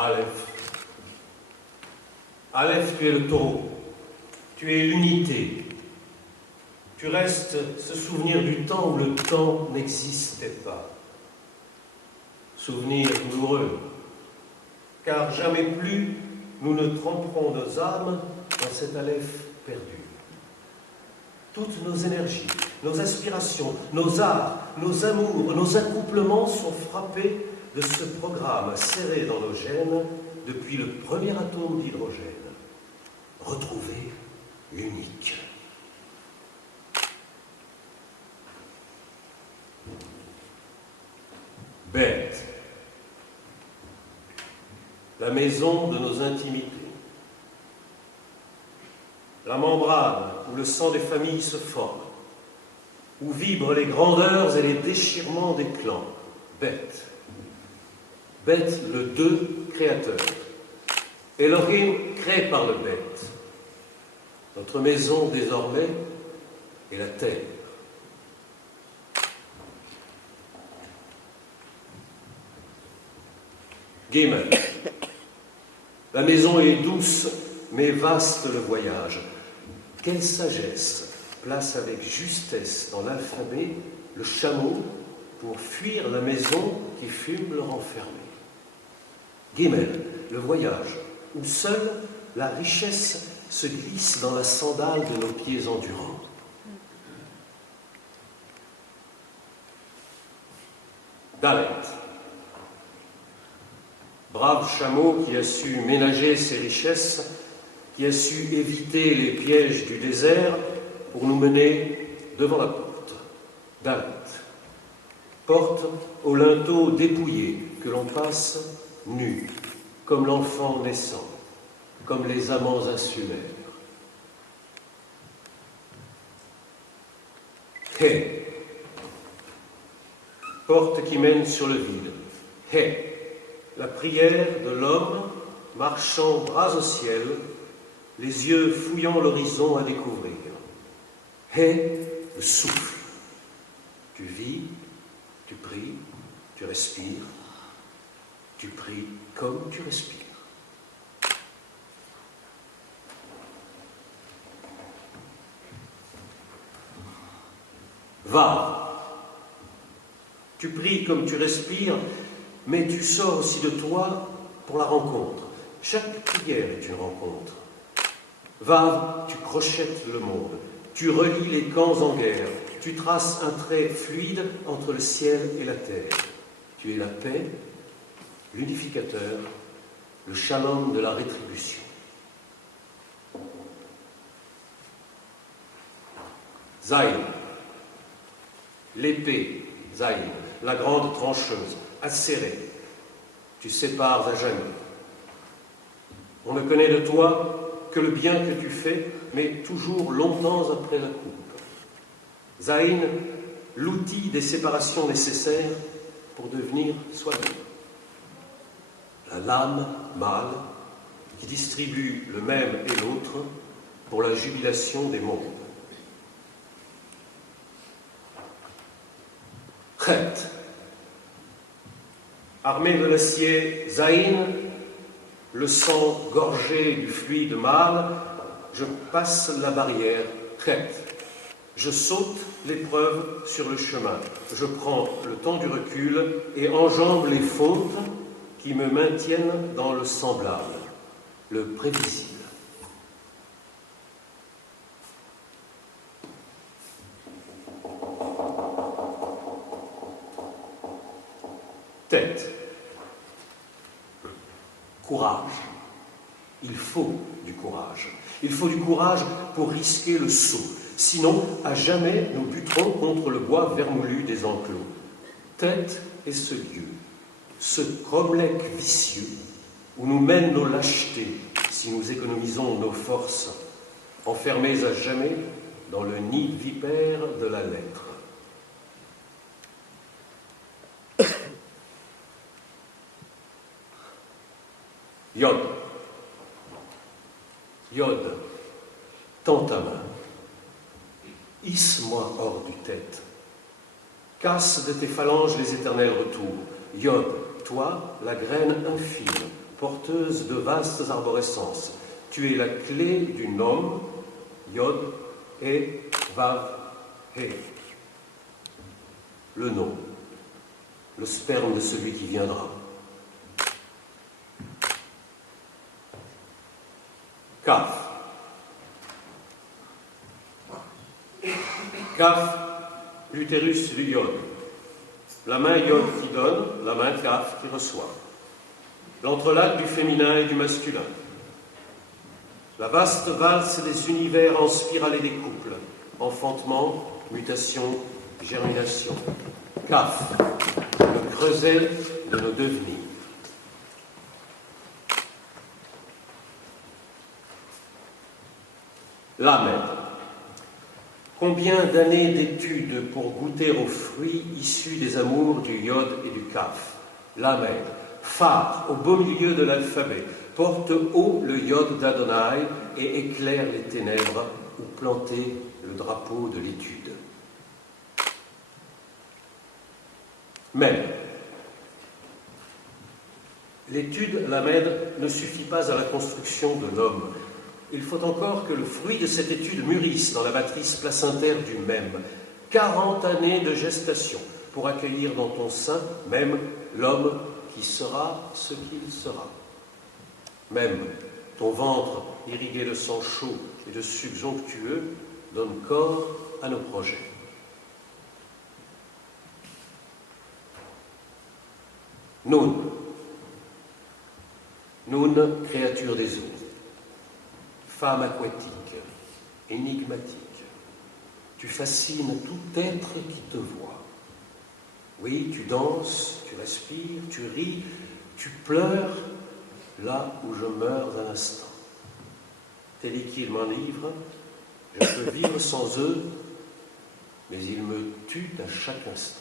Aleph. Aleph, tu es le taureau. Tu es l'unité. Tu restes ce souvenir du temps où le temps n'existait pas. Souvenir douloureux, car jamais plus nous ne tremperons nos âmes dans cet Aleph perdu. Toutes nos énergies, nos aspirations, nos arts, nos amours, nos accouplements sont frappés de ce programme serré dans nos gènes depuis le premier atome d'hydrogène. Retrouver l'unique. Bête. La maison de nos intimités. La membrane où le sang des familles se forme, où vibrent les grandeurs et les déchirements des clans. Bête. Bête, le deux créateur. Elohim créé par le Bête. Notre maison désormais est la terre. Gimel. La maison est douce, mais vaste le voyage. Quelle sagesse place avec justesse dans l'alphabet le chameau pour fuir la maison qui fume le renfermer. Gimel, le voyage, où seule la richesse se glisse dans la sandale de nos pieds endurants. Dalet. Brave chameau qui a su ménager ses richesses, qui a su éviter les pièges du désert pour nous mener devant la porte. Dalet. Porte au linteau dépouillé que l'on passe nu, comme l'enfant naissant, comme les amants insulaires. Hé. Porte qui mène sur le vide. Hé. La prière de l'homme marchant bras au ciel, les yeux fouillant l'horizon à découvrir. Hé, le souffle. Tu vis, tu pries, tu respires. Tu pries comme tu respires. Va. Tu pries comme tu respires, mais tu sors aussi de toi pour la rencontre. Chaque prière est une rencontre. Va, tu crochettes le monde. Tu relis les camps en guerre. Tu traces un trait fluide entre le ciel et la terre. Tu es la paix, l'unificateur, le shalom de la rétribution. Zaïn. L'épée, Zaïn, la grande trancheuse, acérée, tu sépares à jamais. On ne connaît de toi que le bien que tu fais, mais toujours longtemps après la coupe. Zaïn, l'outil des séparations nécessaires pour devenir soi-même. La lame mâle qui distribue le même et l'autre pour la jubilation des mondes. Chet. Armé de l'acier Zaïn, le sang gorgé du fluide mâle, je passe la barrière Chet. Je saute l'épreuve sur le chemin. Je prends le temps du recul et enjambe les fautes qui me maintiennent dans le semblable, le prévisible. Tête. Courage. Il faut du courage. Il faut du courage pour risquer le saut. Sinon, à jamais, nous buterons contre le bois vermoulu des enclos. Tête est ce lieu, ce cromlech vicieux où nous mènent nos lâchetés si nous économisons nos forces, enfermés à jamais dans le nid vipère de la lettre. Yod. Yod, tends ta main. Hisse-moi hors du tête. Casse de tes phalanges les éternels retours. Yod, toi, la graine infime, porteuse de vastes arborescences. Tu es la clé du nom, Yod, et Vav, He. Le nom, le sperme de celui qui viendra. Kaf. Kaf, l'utérus du Yod. La main Yod qui donne, la main Kaf qui reçoit. L'entrelac du féminin et du masculin. La vaste valse des univers en spirale des couples. Enfantement, mutation, germination. Kaf, le creuset de nos devenirs. Lamed. Combien d'années d'études pour goûter aux fruits issus des amours du Yod et du Kaf. Lamed, phare au beau milieu de l'alphabet, porte haut le Yod d'Adonai et éclaire les ténèbres où planter le drapeau de l'étude. Même. L'étude, Lamed, ne suffit pas à la construction de l'homme. Il faut encore que le fruit de cette étude mûrisse dans la matrice placentaire du même. 40 années de gestation pour accueillir dans ton sein même l'homme qui sera ce qu'il sera. Même ton ventre irrigué de sang chaud et de sucs onctueux donne corps à nos projets. Nun, créature des eaux. Femme aquatique, énigmatique, tu fascines tout être qui te voit. Oui, tu danses, tu respires, tu ris, tu pleures, là où je meurs un instant. Tes liquides m'enivrent, je peux vivre sans eux, mais ils me tuent à chaque instant.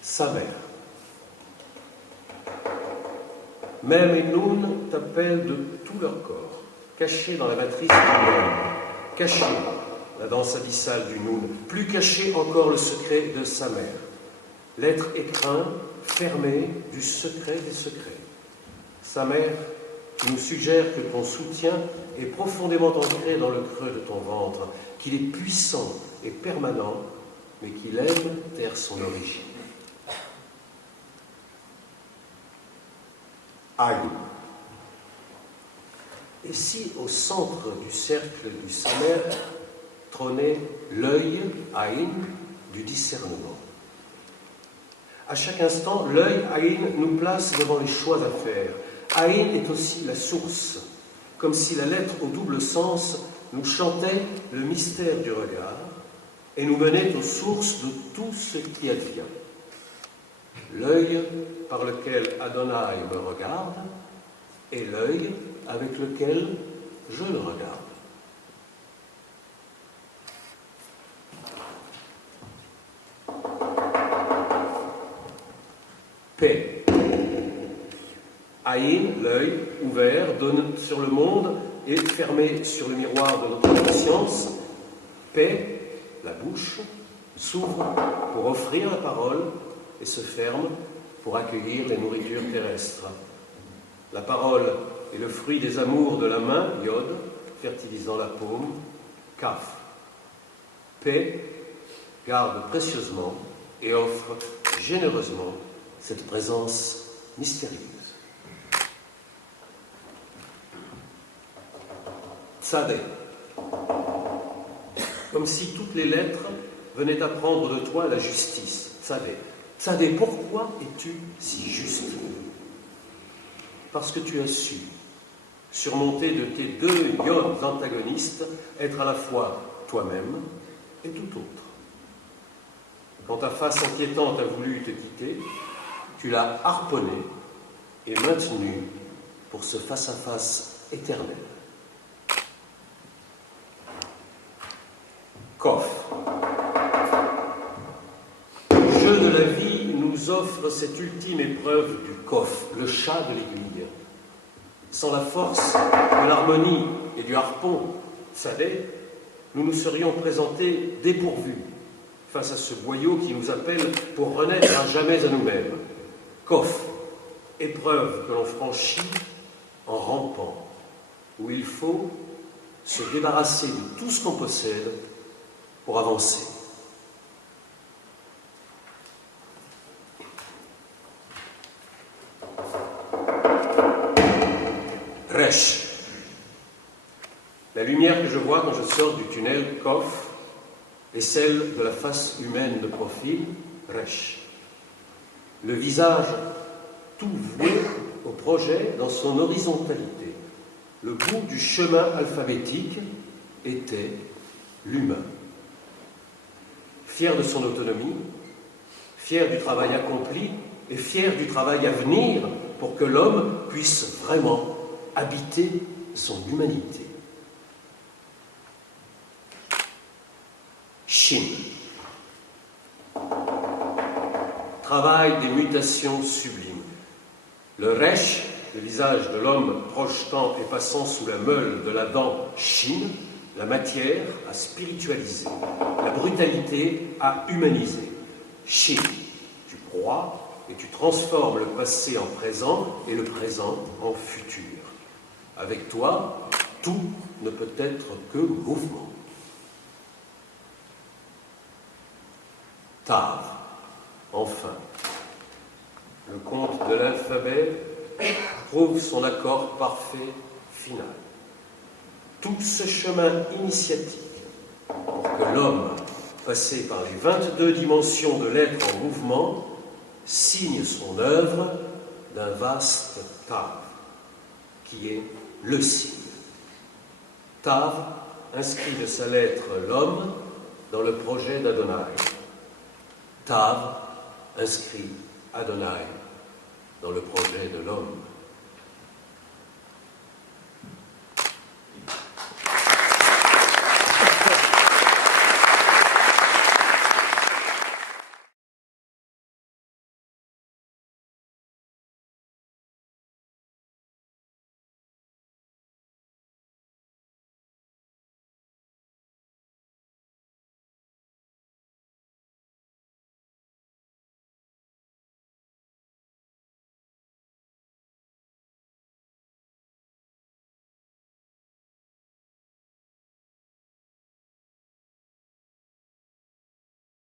Sa mère. Même et Nun t'appellent de tout leur corps, cachés dans la matrice du Nun, cachés la danse abyssale du Nun, plus caché encore le secret de sa mère. L'être écrin, fermé du secret des secrets. Sa mère nous suggère que ton soutien est profondément ancré dans le creux de ton ventre, qu'il est puissant et permanent, mais qu'il aime taire son origine. Aïn. Et si au centre du cercle du Samer trônait l'œil, Aïn, du discernement. À chaque instant, l'œil, Aïn, nous place devant les choix à faire. Aïn est aussi la source, comme si la lettre au double sens nous chantait le mystère du regard et nous menait aux sources de tout ce qui advient. L'œil par lequel Adonai me regarde et l'œil avec lequel je le regarde. Paix. Aïn, l'œil ouvert, donne sur le monde et fermé sur le miroir de notre conscience. Paix, la bouche, s'ouvre pour offrir la parole et se ferme pour accueillir les nourritures terrestres. La parole est le fruit des amours de la main, Yod, fertilisant la paume, Kaf. Paix garde précieusement et offre généreusement cette présence mystérieuse. Tzadé. Comme si toutes les lettres venaient apprendre de toi la justice. Tzadé. Tzadé, pourquoi es-tu si juste? Parce que tu as su surmonter de tes deux yods antagonistes, être à la fois toi-même et tout autre. Quand ta face inquiétante a voulu te quitter, tu l'as harponné et maintenu pour ce face-à-face éternel. Kof. Le jeu de la vie nous offre cette ultime épreuve du kof, le chat de l'aiguille. Sans la force de l'harmonie et du harpon, Tzadé, nous nous serions présentés dépourvus. face à ce boyau qui nous appelle pour renaître à jamais à nous-mêmes. Kof, épreuve que l'on franchit en rampant, où il faut se débarrasser de tout ce qu'on possède pour avancer. Resh. La lumière que je vois quand je sors du tunnel Kof est celle de la face humaine de profil, Resh. Le visage tout voué au projet dans son horizontalité. Le bout du chemin alphabétique était l'humain. Fier de son autonomie, fier du travail accompli et fier du travail à venir pour que l'homme puisse vraiment habiter son humanité. Shin. Travail des mutations sublimes. Le Resh, le visage de l'homme projetant et passant sous la meule de la dent Shin, la matière à spiritualiser, la brutalité à humaniser. Shin, tu crois et tu transformes le passé en présent et le présent en futur. Avec toi, tout ne peut être que mouvement. Tav, enfin. Le conte de l'alphabet trouve son accord parfait final. Tout ce chemin initiatique pour que l'homme, passé par les 22 dimensions de l'être en mouvement, signe son œuvre d'un vaste Tav, qui est le signe. Tav inscrit de sa lettre l'homme dans le projet d'Adonai. Tav inscrit Adonai dans le projet de l'homme.